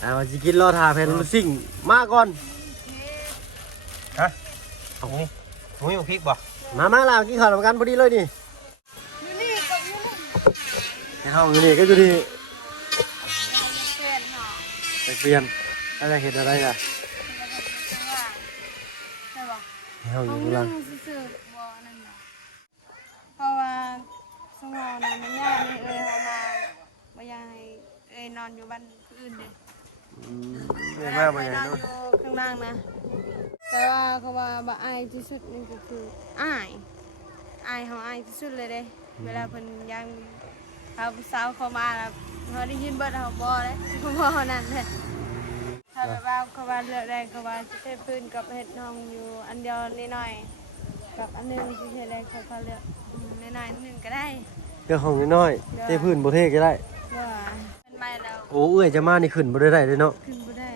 เอาจิกินรอทาแพนลูซิ่งมาก่อน ฮะตรงนี้มุ้ยพริกบ่ มาลาวกินข้าวกันพอดีเลยนี่ อยู่นี่ก็อยู่นี่ ในห้องอยู่นี่ก็อยู่นี่ เปลี่ยนหอ ไปเปลี่ยนอะไรเห็นอะไรอ่ะ ใช่ป่ะ ในห้องอ ห้อยู่ ง ข้าง นึ ล่าง งซื่อๆบ่นั่นน่ะเพราะว่าสมองน่ะมันยากนี่เฮามาบ่อยากให้นอนอยู่บ้านผู้อื่นเด้ ไม่มากไปไหน นอน เนาะ อยู่ข้างล่างนะแต่ว่าเขาว่าบ่อายที่สุดนี่ก็คืออายเฮาอายที่สุดเลยเด้เวลาเพิ่นยังเขาสาวเข้ามาแล้วเฮาได้ยินเบิดเฮาบ่เด้บ่นั่นแหละถ้าแบบว่าเขาว่าเลือกได้เขาว่าสิเทพื้นกับเฮ็ดห้องอยู่อันเดียวนิดหน่อยกับอันนึงสิเฮ็ดได้เขาเลือกนิดหน่อยนึงก็ได้ เรื่องห้องน้อยๆเทพื้นบ่เทก็ได้ ว่าเป็นไม้แล้ว โอ้เอ้ยจะมานี่ขึ้นบ่ได้เลยเนาะ ขึ้นบ่ได้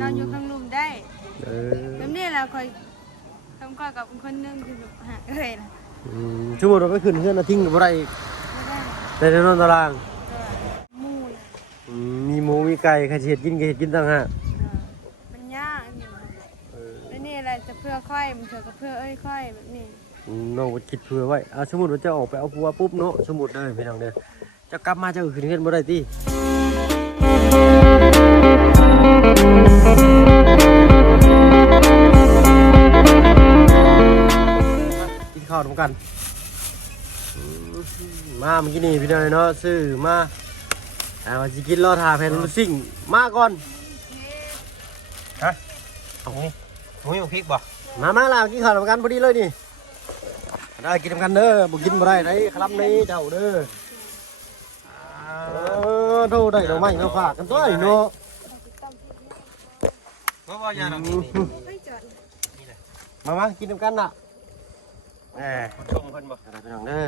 นอนอยู่ข้างลุ่มได้ แบบนี้แหละคอยทำก้อยกับคนนึงคือแบบหาเอ้ยล่ะ ชั่วโมงเราไปขึ้นเพื่อนเราทิ้งบ่ได้อีก ไม่ได้ แต่ในนอนตาราง ตัวมูน มีหมูมีไก่ใครสิเฮ็ดกินก็เฮ็ดกินต่างหาก มันยากอันนี้แล้วนี่อะไรจะเพื่อค่อยมันเถอะกับเพื่อค่อยแบบนี้ น้องก็คิดเผื่อไว้สมมุติว่าจะออกไปเอาผัวปุ๊บเนาะสมมุติเด้อพี่น้องเด้อจะกลับมาจะขึ้นเฮือนบ่ได้ติกินข้าวร่วมกันมาเมื่อกี้นี่พี่น้องเนาะซื้อมาสิกินรอทาแพนลูซิ่งมาก่อน ฮะตรงนี้มุ้ยพริกบ่ มาลาวกินข้าวร่วมกันพอดีเลยนี่ได้กินร่วมกันเด้อบ่กินบ่ได้ได้ครับนี่เจ้าเด้อโทษได้ดอกไม้มาฝากกันตัวนี่เนาะ บ่ยาดอกนี่ ไม่จอด มากินร่วมกันน่ะแหม ชมเพิ่นบ่ อะไรพี่น้องเด้อ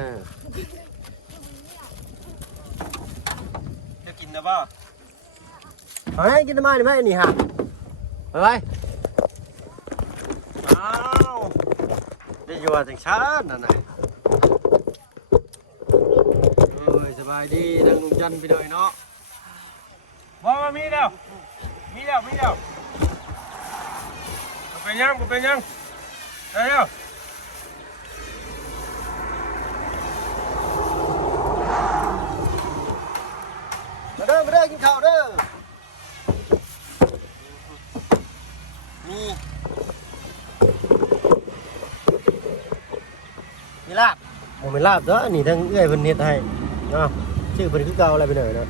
จะกินได้บ่ เฮ้ยกินได้ไหมนี่ไหมนี่ฮะไปอ้าวได้อยู่ว่าจังชั้นนั่นน่ะสบายดีทางลุงจันทร์ไปหน่อยเนาะ บ่มีแล้วเป็นยังได้แล้ว มาเด้อกินข้าวเด้อมีลาบโอ้ไม่ลาบเด้อนี่ทั้งเอื้อยเพิ่นเฮ็ดให้เนาะชื่อเพิ่นคือเก่าอะไรไปหน่อยเนาะ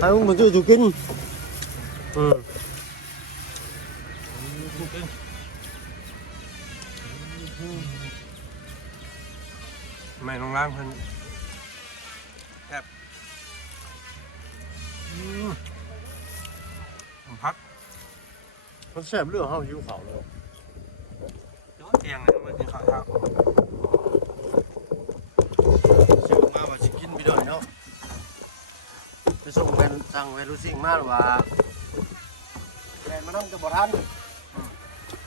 ทางลุงเพิ่นซื้อถูกกินไม่ลงล่างเพิ่นแซ่บผมพัก มันแซ่บเรื่องเฮาหิวข้าวแล้ว เที่ยงเลยมากินข้าวเช้า ซื้อมาว่าสิกินไปหน่อยเนาะไปส่งแวนสั่งแวนรู้สิ่งมาหรือว่าแวนมานั่งกับบ่ทัน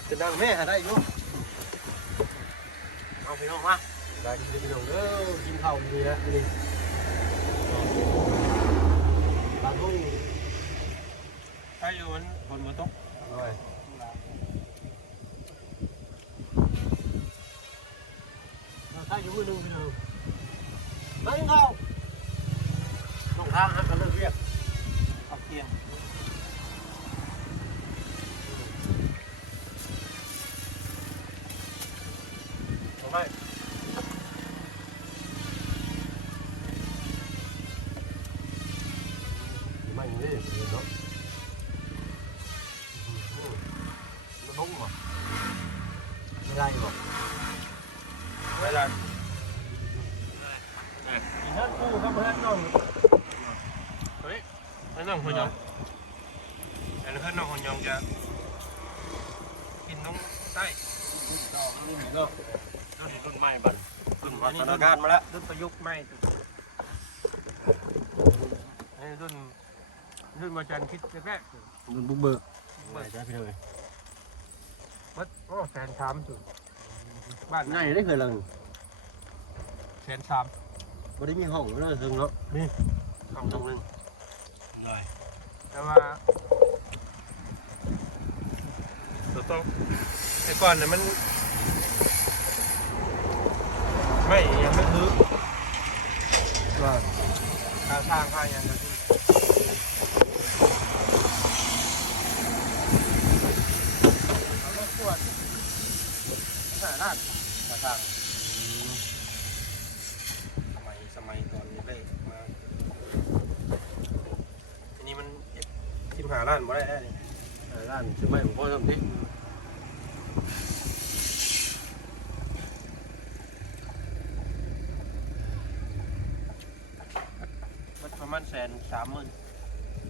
จะนั่งแม่หาได้อยู่เอาพี่น้องมาได้กินพี่น้องเด้อกินข้าวดีแล้วนี่ปลาทุ่ง ถ้าอยู่มันฝนบ่ตก ด้วยถ้าอยู่มือหนึ่งพี่น้องมากินข้าวต้องทางฮะกันเลิกเรียก เอาเที่ยง ทำไมไม่นี่เนาะมันนุ่มอ่ะไม่ได้หรอก เวลา อีนั่นกูครับเพื่อนน้อง เฮ้ยแล้วน้องคนยองแล้วเพื่อนน้องคนยองจะกินน้องใต้ เนาะ รุ่นใหม่บัดรุ่น พัฒนาการมาแล้ว รุ่นประยุกต์ใหม่รุ่นมาจันคิดแรก รุ่นบุกเบิกไม่ใช่พี่เลย วัดโอ้แสนสามสุดบ้าน ง่ายได้เคยลัง แสนสาม ไม่ได้มีห้องเลยซึ่งเนาะ ของ ห้องนึง เลย แต่ว่าตัวต้องไอ้ก้อนเนี่ยมันไม่ยังไม่ซื้อ ว่า ค่าสร้างค่ายังก็คือ เอารถตรวจหาร้านมาสั่ง สมัยก่อนนี่เลยมาทีนี้มันทิมหาร้านบ่ได้นี่ ร้านสมัยหลวงพ่อทำที่ มันประมาณ130,000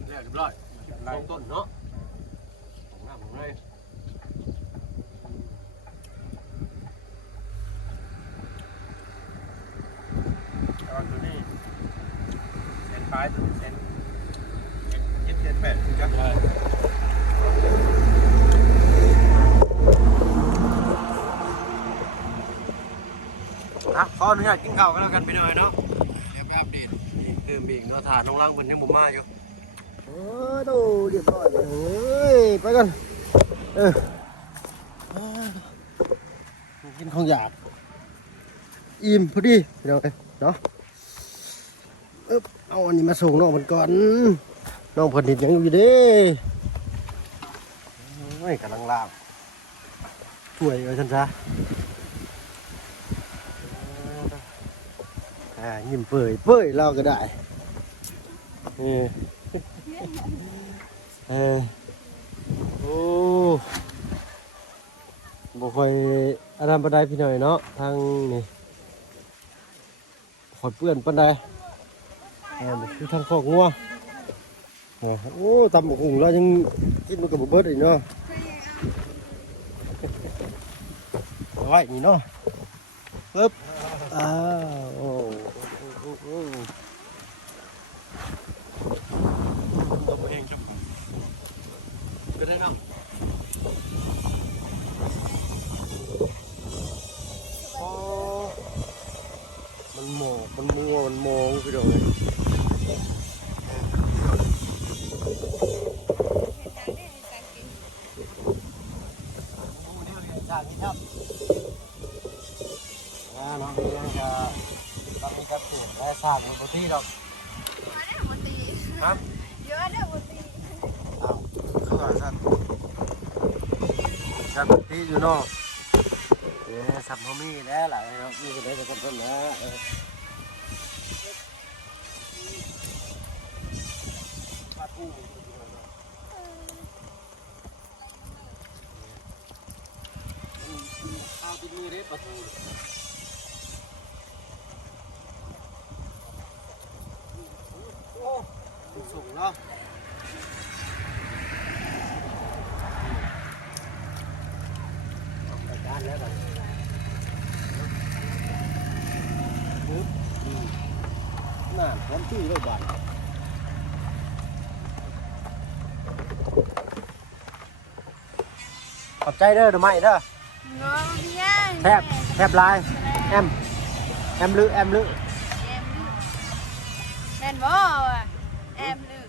เรียบร้อยลงต้นเนาะของน้ำของไร แต่ว่าตัวนี้1,500ตัวนี้1,700 1,800ถึงจะ ขออนุญาตกินข้าวกันแล้วกันไปหน่อยเนาะเดี๋ยวไปอัปเดตนี่เติมอีกเนาะฐานน้องล่างเพิ่นยังบ่มาอยู่ดูเรียบร้อยเลยเฮ้ยไปกันกินของหยาบอิ่มพอดีพี่น้องเนาะเอาอันนี้มาส่งน้องมันก่อนน้องเพิ่นเห็นยังอยู่เด้ไม่กำลังลาบช่วยเอาฉันซะยิ้มเปื่อยเราก็ได้โอ้บ่ค่อยอารัมปานใดพี่หน่อยเนาะทางนี่ค่อยเปื้อนปานใดคือทางคอกงัวโอ้ตำบักหุ่งเรายังกินมันกับบ่เบิดอีกเนาะเอาไว้นี่เนาะปึ๊บโอ้ตัวเองครับผม ก็ได้เนาะโอ้มันหมอกมันมัวมันมองพี่น้องเลยครับน้องยังจะต้องมีกระปุกและสร้างบนพื้นที่ดอกครับ เยอะเด้อบ่ตี เอาคือว่าสัตว์ที่อยู่นอกสับเขามีแล้วหลายเนาะมีกันได้แต่คนต้นนะปลาทูข้าวติดมือได้ปลาทูโอ้สูงเนาะไปการแล้วกันปุ๊บน่าพร้อมที่เลยบ้านขอบใจเด้อหน่อไม้เด้อ งอเพียง แทบลายแอมลือ แอมลึกแม่นบ่อ่ะแอมลึก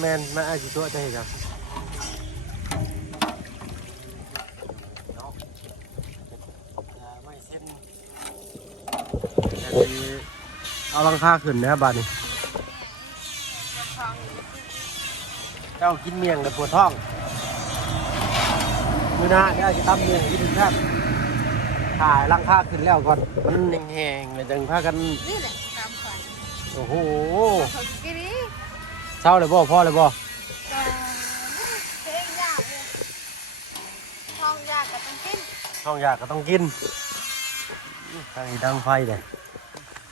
แมนมาไอ้สิตัวใจจ้ะไม่เส้นเอาลังคาขึ้นนะครับบ้านนี้เจ้ากินเมียงแต่ปวดท้องมือหน้าเดี๋ยวจะตำเมียงกินครับถ่ายลังคาขึ้นแล้วก่อนมันแห้งๆเลยจังพากัน นี่แหละตามฝัน โอ้โห เขากินนี่ เช้าเลยบ่พ่อเลยบ่ ก็เพลงยากเลยท้องยากก็ต้องกิน ท้องอยากก็ต้องกินทางดังไฟเลย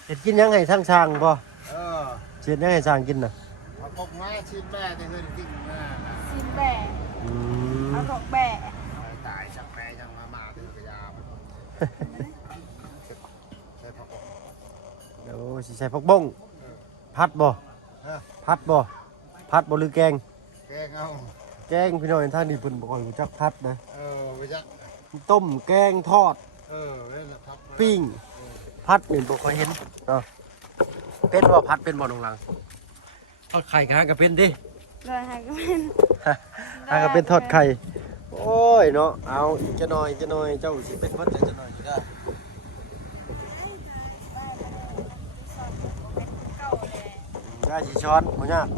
เห็ดกินยังไงทั้งช่างบ่เห็ดยังไงช่างกินน่ะ เอาพกมาชิ้นแม่ที่เพื่อนกินมา ซินแบะ อืม เอาดอกแบะ ตายจากแม่จากมาถึงกระยาใช่พก เดี๋ยวสิใส่ผักบ้งพัดบ่พัดบ่หรือแกง แกงเอา แกงพี่น้อยท่านนี่เพิ่นบ่ค่อยรู้จักพัดนะ ไปจัก ต้มแกงทอด เล่นทับ ปิ้งพัดนี่บ่ค่อยเห็นเนาะเป็นบ่พัดเป็นบ่ตรงหลังทอดไข่ก็หาก็เป็นดิ โดยหากเป็น ถ้าก็เป็นทอดไข่โอ้ยเนาะเอาอีกจะหน่อยเจ้าสิเป็นวัดใจจะหน่อยอยู่ได้ได้สิช้อนบ่ยาก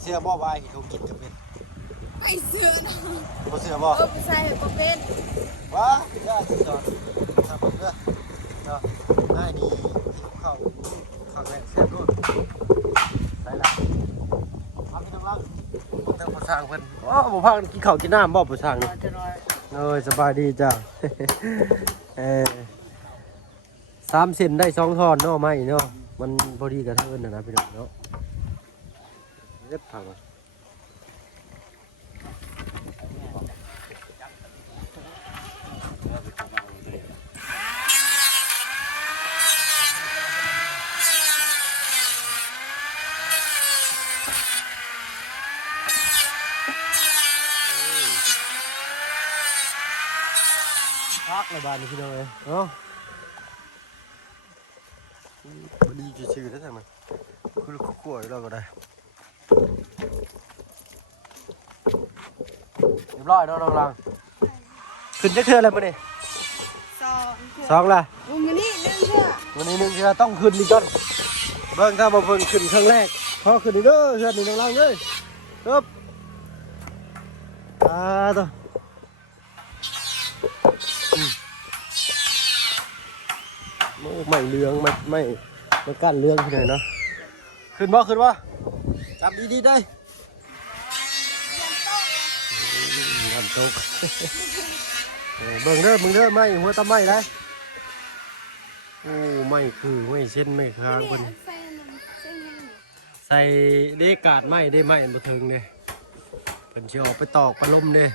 เสื้อบ่วายเขากินกับเป็น ไอเสือนะ บ่เสื้อบ่ ผู้ชายเหรอเป็น ว้าได้สิช้อนทำเด้อเนาะได้ดีเข้าแม่เสื้อด้วยได้ละเอาไปทำลังทางผู้สร้างเพิ่นอ๋อบ่พากันกินข้าวกินน้ำบ่ผู้สร้างนี่ จะรอ เอ้ยสบายดีจ้ะ 3 เซนได้2 ท่อนเนาะไม่เนาะมันพอดีกับทางอื่นนะพี่น้องเนาะเล็บผังพักระบาดนี่พี่น้องเลยเนาะพอดีชื่อๆแล้วแต่มันคือลูกขั้วอยู่แล้วก็ได้เรียบร้อยเนาะน้องลังขึ้นจะเทื่ออะไรมาเนี่ย สอง ล่ะ วันนี้หนึ่งเชื่อ วันนี้1 เทื่อต้องขึ้นดีก่อนเบิ่งถ้าบ่เพิ่นขึ้นครั้งแรกพอขึ้นดีเด้อเทื่อนี่น้องลังเอ้ยปึ๊บต่อไม่เหลืองไม่กั้นเหลืองที่ไหนเนาะขึ้นบ่จับดีๆได้ยันตกเบิ่งเด้อไม่หัวตะไม่ได้โอ้ไม่คือไม่เช่นไม่ค้างคนใส่เดกาดไม่ได้ไม่บ่ถึงเนี่ยเป็นสิออกไปตอกปลาลมเนี่ย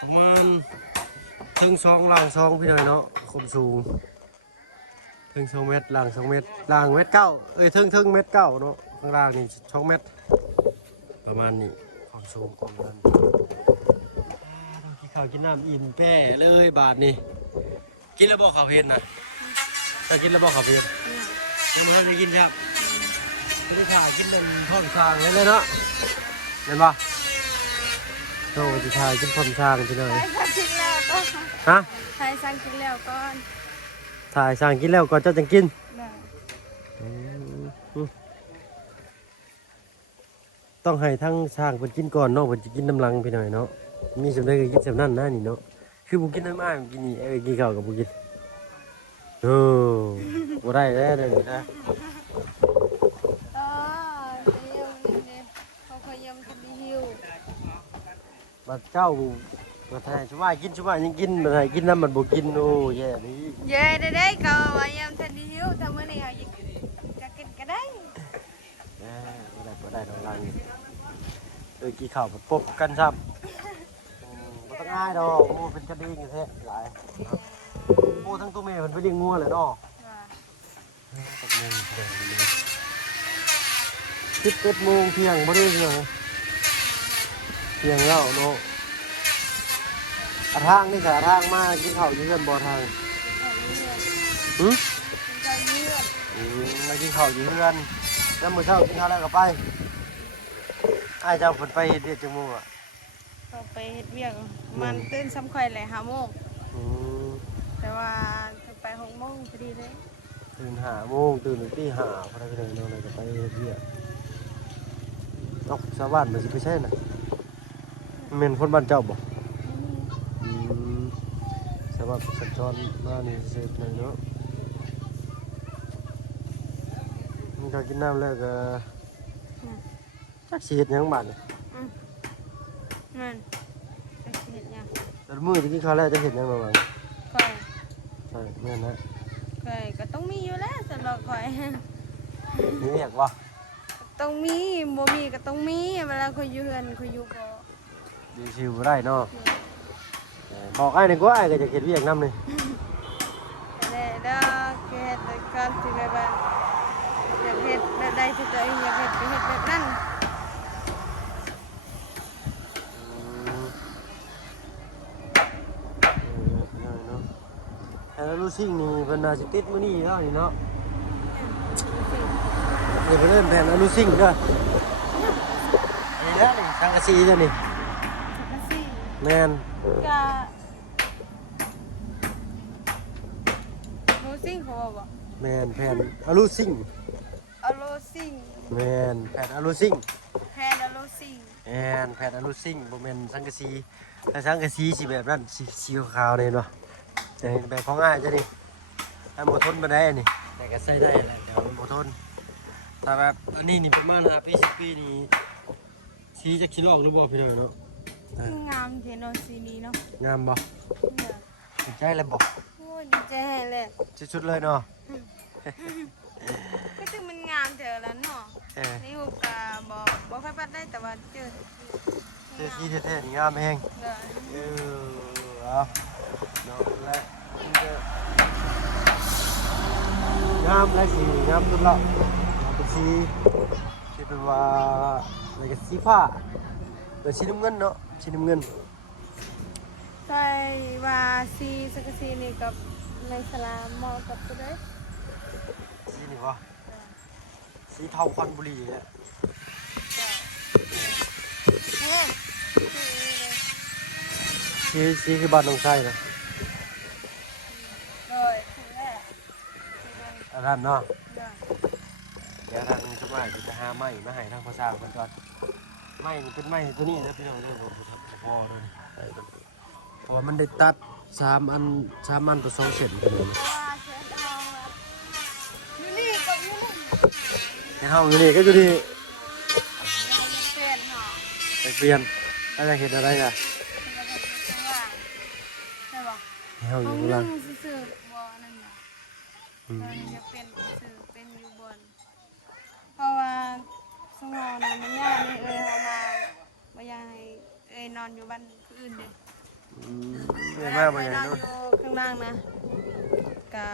ประมาณถึง2 ล่าง 2พี่หน่อยเนาะความสูงถึง2 เมตรล่าง2 เมตรล่าง1.9 เมตรถึง1.9 เมตรเนาะข้างล่างนี่2 เมตรประมาณนี้ความสูงของมันกินข้าวกินน้ำอิ่มแป้เลยบาทนี่กินแล้วบอกข้าวเพชรนะจะกินแล้วบอกข้าวเพชรยังไม่ได้กินครับไม่ได้ถ่ายกินเป็นท่อนซางเลยเนาะเห็นปะโตจะถ่ายกินท่อนซางไปเลย ใครสั่งกินแล้วก็ ฮะ ใครสั่งกินแล้วก่อน ถ่ายสั่งกินแล้วก่อนเจ้าจังกิน ได้ ต้องให้ทั้งช่างเพิ่นกินก่อนเนาะเพิ่นจะกินน้ำลังไปหน่อยเนาะมีสำได้ก็กินสำนั่นนะนี่เนาะคือบุกินน้ำอ้ายบุกินนี่กินข้าวกับบุกินโอ้บ่ได้แล้วเดี๋ยวนี้นะ ต่อจะยังเนี่ยเขาเคยยังทำดีฮิว บัดเจ้าบัดให้ชุบายกินชุบายยังกินบัดให้กินน้ำมันบ่กินโอ้แย่นี่ เย้ได้ก็ว่ายังทำดีฮิวทำมื้อนี้เขาจะกินก็ได้ บ่ได้น้องลังกินข้าวแบบปบกันซ้ำบ่ต้องง่ายดอกโอ้เป็นกระดิ่งแท้หลายโอ้ทั้งตัวแม่เพิ่นไปเลี้ยงงัวเลยเนาะ ตกโมงเ11 โมงเที่ยงบ่ได้เลยเที่ยงแล้วเนาะทางนี่ค่ะทางมากินข้าวอยู่เรือนบ่ทางหึมากินข้าวอยู่เรือนแล้วมื้อเช้ากินข้าวแล้วก็ไปอ้ายเจ้าเพิ่นไปเฮ็ดเวียกจังโมงอ่ะ ก็ไปเฮ็ดเวียกมันตื่นซ้ำข่อยเลย5 โมง อืม แต่ว่าไป6 โมงพอดีเลย ตื่น5 โมงตื่นตี 5พอได้เลยเนาะเลยก็ไปเฮ็ดเวียกชาวบ้านมันสิไปใช่น่ะแม่นคนบ้านเจ้าบ่ชาวบ้านสัญจรมานี่เสร็จเลยเนาะมันก็กินน้ำแล้วก็จักสิเฮ็ดหยังบาดนี่ นั่นไปเฮ็ดหยัง แต่มื้อที่กินข้าวแล้วจะเฮ็ดหยังบ้าง ข่อย ใช่แม่นนะ ข่อยก็ต้องมีอยู่แล้วสำหรับข่อย มีเรียกว่า ต้องมีบ่มีก็ต้องมีเวลาข่อยอยู่เฮือนข่อยอยู่บ่ ดีชิวบ่ได้เนาะบอกอ้ายนี่ก็อ้ายก็จะเฮ็ดเวียกนำนี่ แต่เด้อเฮ็ดโดยการที่แบบว่าอยากเฮ็ดแบบใดที่ตัวเองอยากเฮ็ดก็เฮ็ดแบบนั้น แต่รู้สิ่งนี่เพิ่นน่าสิติดมื้อนี้เนาะนี่เนาะ เดี๋ยวไปเริ่มแผ่นอลูซิ่งเด้อนี่แล้วนี่สังกะสีเด้อนี่ สักสี่ แมน กะโรซิ่งเขาบอกว่า แมนแผ่นอลูซิ่ง เอาโรซิ่ง แมนแผ่นอลูซิ่ง แพนเอาโรซิ่ง แมนแผ่นอลูซิ่งบ่แม่นสังกะสีถ้าสังกะสีสิแบบนั้นสีขาวๆเลยเนาะแต่แบบของอ้ายจะนี่ถ้าบ่ทนบ่ได้นี่แต่ก็ใส่ได้แหละแต่มันบ่ทนแต่แบบอันนี้นี่ประมาณ5ปี10ปีนี่สีจะขี้ลอกหรือบ่พี่น้องเนาะ งามเทโนซีนี้เนาะ งามบ่ เนี่ย สนใจแล้วบ่ โอ้ยดีใจเลย ชุดๆเลยเนาะ ก็ถึงมันงามเถอะแล้วเนาะ เออ นี่ฮูกะบ่ค่อยปัดได้แต่ว่าเจอ เสื้อสีแท้ๆนี่งามแฮง เลย เอาเนาะและนี่ก็งามและสีงามสุดละเป็นสีที่เป็นว่าอะไรกันสีฟ้าเป็นสีน้ำเงินเนาะสีน้ำเงิน ใช่ว่าซีสักซีนี่กับในสลามเหมาะกับตัวเด้ สีนี่วะสีเทาควันบุหรี่เนี่ย เฮ้ย สีคือบ้านน้องไส้นะ เลยถึงแล้ว อันนั้นเนาะ เลย เดี๋ยวทางสมัยจะหาไม้มาให้ทางภาษาเพิ่นก่อนไม้นี่เป็นไม้ตัวนี้นะพี่น้องนี่ผมทำพอเลยเพราะว่ามันได้ตัด3 อันต่อ2 เซนพี่น้อง เพราะว่าเชิญเอาอยู่นี่กับอยู่นี่ ในห้องอยู่นี่ก็อยู่ที่ เปลี่ยนหอ ไปเปลี่ยนแล้วจะเห็นอะไรอ่ะ ใช่ป่ะ ในห้องอ ห้อยู่ ง ข้าง นึ ล่าง งซื่อๆบ่นั่นน่ะตอนนี้จะเป็นซื่อเป็นอยู่บนเพราะว่าสมองนะมันยากนี่เขามาบ่อยากให้นอนอยู่บ้านผู้อื่นเด้ เรียกมาบ่ใหญ่ นอน เนาะ อยู่ข้างล่างนะก็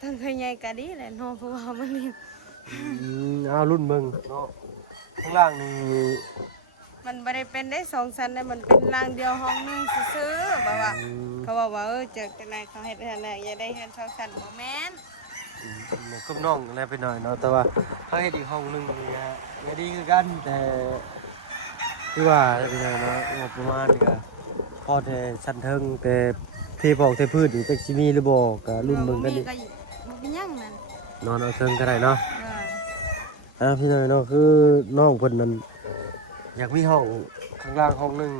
ถ้าเคยใหญ่ก็ดีแหละเนาะเพราะว่ามันนี่ เอารุ่นเบิ่งเนาะข้างล่างนี่ มันบ่ได้เป็นได้2 ชั้นได้มันเป็นล่างเดียวห้องนึงซื่อๆแบบว่า เขาบอกว่าจากจังไหนเขาเฮ็ดจังได๋อย่าได้เฮ็ด2 ชั้นบ่แม่น เหมือนกับน้องอะไรไปหน่อยเนาะแต่ว่าถ้าเฮ็ดอีกห้องหนึงนี่ฮะก็ดีคือกันแต่คือว่าไปหน่อยเนาะงบประมาณนี่ก็พอแต่ชั้นเทิงแต่เทบอกเทพื้นนี่จักสิมีหรือบ่ก็รุ่นเบิ่งกันดิ บ่เป็นหยังนั่น นอนเอาเทิงก็ได้เนาะ เออ พี่น้อยเนาะคือน้องเพิ่นนั้นอยากมีห้องข้างล่างห้องหนึง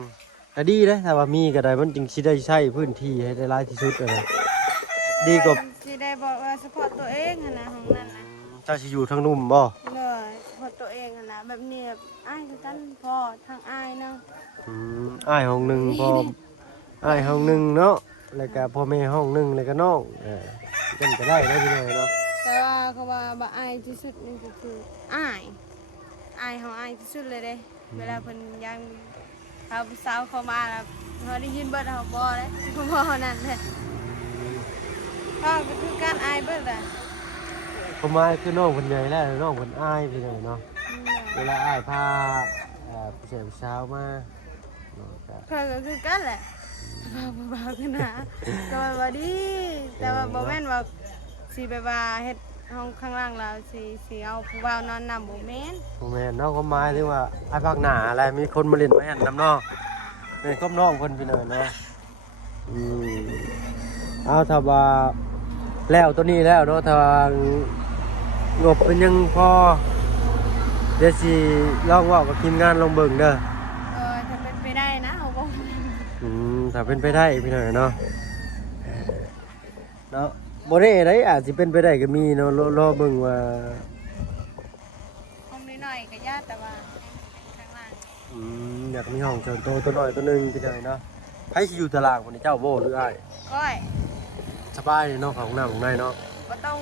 ก็ดีนะถ้าว่ามีก็ได้มันจึงสิได้ใช้พื้นที่ให้ได้หลายที่สุดอะนะดีกว่า สิได้บอกว่าเฉพาะตัวเองหั่นนะห้องนั้นนะ เจ้าสิอยู่ทางนุ่มบ่ เลยเฉพาะตัวเองหั่นนะแบบนี้แบบอ้ายคือกันพอทางอ้ายเนาะ อ้ายห้องหนึงพร้อมอ้ายห้องหนึงเนาะแล้วก็พ่อแม่ห้องหนึงแล้วก็น้องกันก็ได้นะพี่น้อยเนาะ แต่ว่าเขาว่าบ่อายที่สุดนี่ก็คืออ้ายเฮาอายที่สุดเลยเด้เวลาเพิ่นยังพาผู้สาวเข้ามาแล้วเฮาได้ยินเบิดเฮาบ่เลยบ่นั่นเลยพ่อก็คือการอายเบิดอ่ะ ผมมาคือน้องเพิ่นใหญ่แล้วน้องเพิ่นอ้ายพี่น้อยเนาะเวลาอ้ายพาผู้ชายผู้สาวมาเนาะก็ พ่อก็คือกันแหละบ่าวกันนะก็ว่าดีแต่ว่าบ่แม่นว่าสิแบบว่าเฮ็ดห้องข้างล่างเราสิเอาผู้บ่าวนอนนำบ่แม่น ผมแม่นน้องก็หมายถึงว่าอ้ายภาคหน้าอะไรมีคนมาเล่นมาแห่นน้ำน้องนี่ก็น้องเพิ่นพี่น้อยเนาะเอาถ้าว่าแล้วตัวนี้แล้วเนาะถ้างบเป็นยังพอเดี๋ยวสิลองเว่ากับทีมงานลองเบิ่งเด้อ ถ้าเป็นไปได้นะเอาบ่ ถ้าเป็นไปได้พี่น้อยเนาะเนาะบ่ได้ได้อาจสิเป็นไปได้ก็มีเนาะรอเบิ่งว่า ห้องน้อยๆก็ยากแต่ว่าข้างล่าง อยากมีห้องเชิญโตตัวน้อยตัวหนึงพี่น้อยเนาะไผสิอยู่ตารางคนนี้เจ้าโบหรืออ้าย ก้อย สบายเนาะของน้ำของในเนาะ บ่ต้อง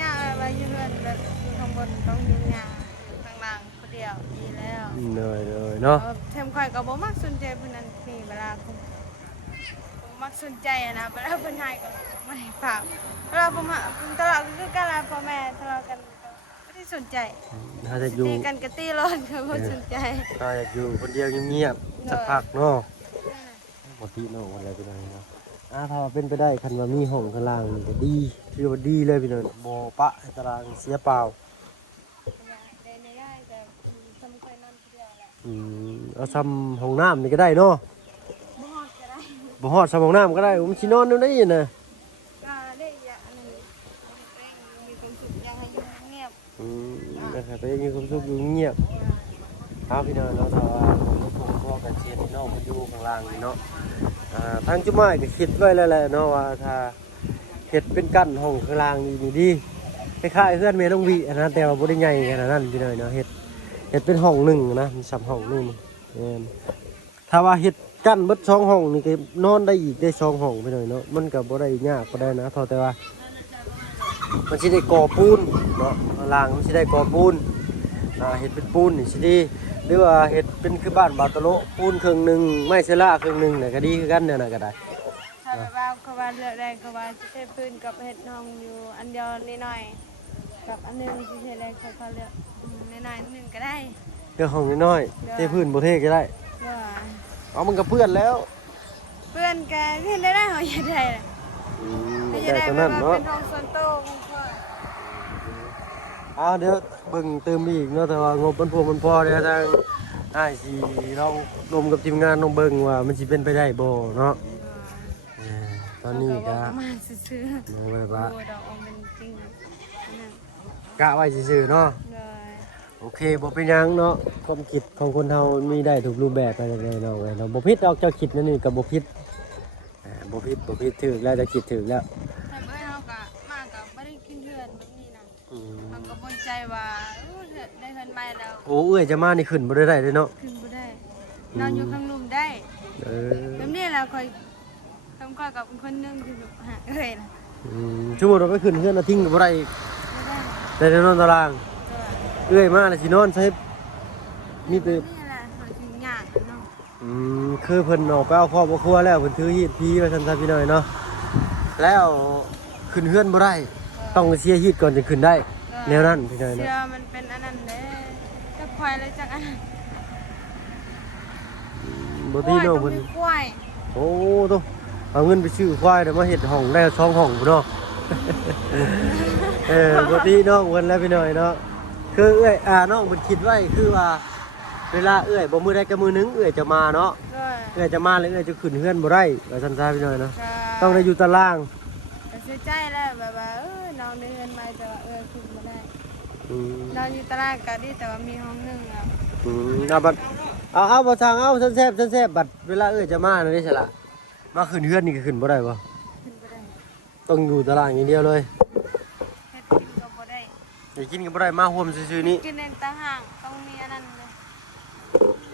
ยากอะไรอยู่เรือนแบบอยู่ข้างบนต้องยุ่งยากอยู่ข้างล่างคนเดียวดีแล้ว เลยเนาะ เทมข่อยก็บ่มักสนใจเพิ่นนั่นนี่เวลาผมมักสนใจอะนะเวลาเพิ่นให้ก็ไม่ให้ฝากเวลาผมทะเลาะกันคือกันล่ะพ่อแม่ทะเลาะกันก็ไม่ได้สนใจ ถ้าจะอยู่ ตีกันก็ตีร้อนก็บ่สนใจ ถ้าอยากอยู่คนเดียวเงียบๆสักพักเนาะปกติเนาะอะไรเป็นไรเนาะ ถ้าว่าเป็นไปได้คันว่ามีห้องข้างล่างนี่ก็ดีถือว่าดีเลยพี่น้องบ่ปะให้ตารางเสียเปล่า ได้ไม่ได้แต่สมควรนอนเดียวแหละ เอาซ้ำห้องน้ำนี่ก็ได้เนาะ บ่ฮอดก็ได้ บ่ฮอดซ้ำห้องน้ำก็ได้ผมสินอนอยู่ได้น่ะ ก็ได้อย่างนึงมีความสุขอยากให้อยู่เงียบ นะครับไปมีความสุขอยู่เงียบครับพี่น้องเนาะถ้าว่าผมพ่อกันเชียร์พี่น้องมันอยู่ข้างล่างนี่เนาะทางจุ้มไม้ก็คิดไว้แล้วแหละเนาะว่าถ้าเฮ็ดเป็นกั้นห้องข้างล่างนี่ดีคล้ายๆเพื่อนเมย์ต้องวิอันนั้นแต่ว่าบ่ได้ใหญ่ขนาดนั้นพี่น้องเนาะเฮ็ดเป็นห้องหนึ่งนะมี3ห้องนึงถ้าว่าเฮ็ดกั้นเบิด2ห้องนี่ก็นอนได้อีกได้2ห้องพี่น้องเนาะมันก็บ่ได้ยากก็ได้นะเท่าแต่ว่ามันสิได้ก่อปูนเนาะข้างล่างมันสิได้ก่อปูนเฮ็ดเป็นปูนนี่สิดีหรือว่าเฮ็ดเป็นคือบ้านบาตะโลปูนครึ่งนึงไม้เสลาครึ่งนึงน่ะก็ดีคือกันเนี่ยน่ะก็ได้ ถ้าแบบว่าเขาว่าเลือกได้เขาว่าจะเทพื้นกับเฮ็ดห้องอยู่อันเดียวนิดหน่อยกับอันนึงที่เฮ็ดได้เขาเลือกนิดหน่อยนึงก็ได้ เรื่องห้องน้อยๆเทพื้นบ่เทก็ได้ ว่า เอามันก็เพื่อนแล้ว เพื่อนแกเฮ็ดได้เขาอยากได้เลย ได้ อยากได้ ตอน แบ นั้ บ น ว่า เนาะ เป็นห้องส่วนตัวของเพิ่น เดี๋ยวเบิ่งเติมอีกเนาะแต่ว่างบมันพอเดี๋ยวทางสิลองรวมกับทีมงานลองเบิ่งว่ามันสิเป็นไปได้บ่เนาะตอนนี้ก็ มาซื่อ บ่ได้ ๆ ว่า โอ้ดอกออกเป็นจริงนั่น กะไว้ซื่อๆเนาะ เลย โอเคบ่เป็นหยังเนาะความคิดของคนเฮามีได้ทุกรูปแบบไปเลยเนาะเนาะบ่ผิดดอกเจ้าคิดนั่นนี่ก็บ่ผิดบ่ผิดถูกแล้วจะคิดถูกแล้ว แต่เมื่อเฮาก็มาก็บ่ได้กินเทือนแบบนี้นะเฮาก็บ่ใจว่าได้เพิ่นใหม่แล้ว โอ้เอ้ยจะมานี่ขึ้นบ่ได้เลยเนาะ ขึ้นบ่ได้นอนอยู่ข้างลุมได้ แบบนี้แหละค่อยทำค่อยกับคนนึงที่แบบหาเอ้ยล่ะ ชั่วโมงเราไปขึ้นเฮือนน่ะทิ้งก็บ่ได้อีก ไม่ได้ แต่ได้นอนตาราง ก็ เอ้ยมาแล้วสินอนใช้มีแต่ นี่แหละเขาถึงยากเนาะ คือเพิ่นออกไปเอาครอบครัวแล้วเพิ่นถือฮีดพีไว้ซั่นๆพี่น้อยเนาะแล้วขึ้นเฮือนบ่ได้ต้องเสียฮีดก่อนจะขึ้นได้แนวนั้นพี่น้อย เสื้ เนาะ อมันเป็นอันนั้นเด้จะควายเลยจักอันนั้น บ่ที่น้องเพิ่น ควาย โอ้โตเอาเงินไปซื้อควายเดี๋ยวมาเฮ็ดห้องได้2ห้องพุ่นเนาะ บ่ที่น้องเพิ่นแล้วพี่น้อยเนาะคือเอ้ยน้องเพิ่นคิดไว้คือว่าเวลาเอ้ยบ่มื้อใดก็มื้อหนึงเอ้ยจะมาเนาะ ก็ เอ้ยจะมาแล้วเอ้ยจะขึ้นเฮือนบ่ได้ว่าซั่นซะพี่น้อยเนาะ ก็ ต้องได้อยู่ตาราง ก็เสียใจแล้วแบบว่าน้องได้เงินมาแต่ว่าขึ้นบ่ได้นอนอยู่ตารางก็ดีแต่ว่ามีห้องนึงอ่ะ เอาบัดเอาบ่ทางเอาซั่นแซ่บบัดเวลาเอ้ยจะมานั่นได้ใช่ล่ะมาขึ้นเฮือนนี่ก็ขึ้นบ่ได้บ่ ขึ้นบ่ได้ ต้องอยู่ตารางอย่างเดียวเลย เฮ็ดกินก็บ่ได้ ได้กินก็บ่ได้มาห่วมซื่อๆนี่ กินในตาห่างต้องมีอันนั้นเลย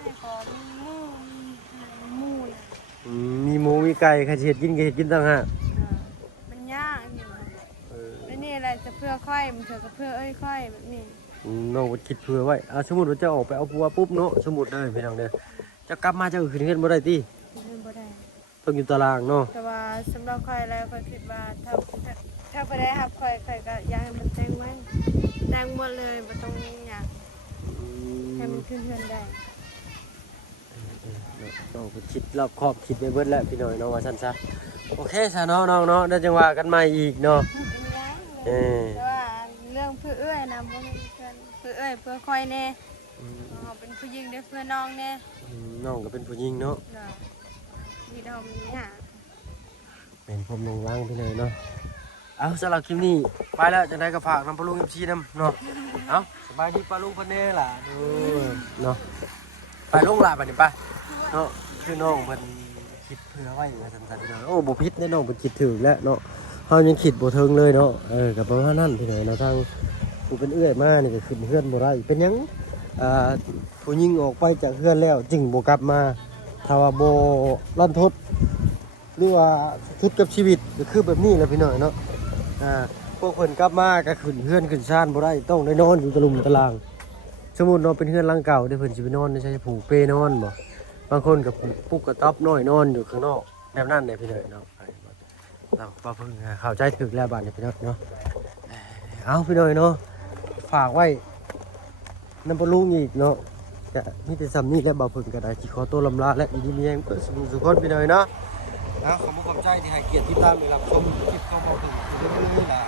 ให้ขอมีหมูน่ะ มีหมูมีไก่ใครสิเฮ็ดกินก็เฮ็ดกินต่างหาก มันยากนี่แล้วนี่แหละจะเพื่อค่อยมันเถอะก็เพื่อค่อยแบบนี้ น้องบ่คิดเผื่อไว้สมมุติว่าเจะออกไปเอาผัวปุ๊บเนาะสมมุติเด้อพี่น้องเด้อจะกลับมาเจะขึ้นเฮือนบ่ได้ติ ขึ้นบ่ได้ ต้องอยู่ตารางเนาะ แต่ว่าสำหรับค่อยแล้วค่อยคิดว่าถ้าไปได้ครับค่อยก็อยากให้มันแต่งไว้แต่งหมดเลยบ่ต้องอยากให้มันขึ้นเฮือนได้ น้องก็คิดรอบคอบคิดไปเบิดแล้วพี่น้อยเนาะว่าซั่นซะโอเคซะเนาะน้องเนาะเดี๋ยวจังว่ากันใหม่อีกเนาะ แต่ว่าเรื่องเพื่อเอื้อยนะบ่แม่นเพื่อเอื้อยเพื่อค่อยแน่เราเป็นผู้หญิงเด้อเพื่อน้องแน่ น้องก็เป็นผู้หญิงเนาะ เนาะมีดอมนี่ฮะ เป็นผมลงล้างพี่น้อยเนาะเอาสำหรับคลิปนี้ไปแล้วจังได๋ก็ฝากน้ำปลาลุง FC นำเนาะเอาสบายดีปลาลุงเพิ่นแน่ล่ะเนาะไปลงล่ะบัดนี้ไปเนาะคือน้องเพิ่นคิดเผื่อไว้ว่าซั่นๆพี่น้อยโอ้บ่ผิดแน่น้องเพิ่นคิดถึงแล้วเนาะเฮายังคิดบ่ถึงเลยเนาะก็ประมาณนั้นพี่น้อยเนาะทางผู้เป็นเอื้อยมานี่ก็ขึ้นเฮือนบ่ได้เป็นหยังผู้หญิงออกไปจากเฮือนแล้วจึงบ่กลับมาถ้าว่าบ่รันทดหรือว่าทุกข์กับชีวิตก็คือแบบนี้แหละพี่น้อยเนาะพวกเพิ่นกลับมาก็ขึ้นเฮือนขึ้นชานบ่ได้ต้องได้นอนอยู่ตะลุมตะลางสมมุติเนาะเป็นเฮือนหลังเก่าเด้เพิ่นสิไปนอนใช้ผูกเปนอนบ่บางคนก็ปุกกระต๊อบน้อยนอนอยู่ข้างนอกแบบนั้นแหละพี่น้อยเนาะเราบ่เพิ่งเข้าใจถึกแล้วบัดนี้พี่น้อยเนาะเอาพี่น้อยเนาะฝากไว้นำปลุงอีกเนาะจะมีแต่ซ้ำนี้และบ่เพิ่งก็ได้สิขอตัวลำลาและอีดีมีแรงเปิดสมุสุขคนพี่น้อยเนาะ นะขอบคุณขอบใจที่ให้เกียรติติดตามในรับชมคลิปของเราถึงอยู่เรื่อยๆล่ะ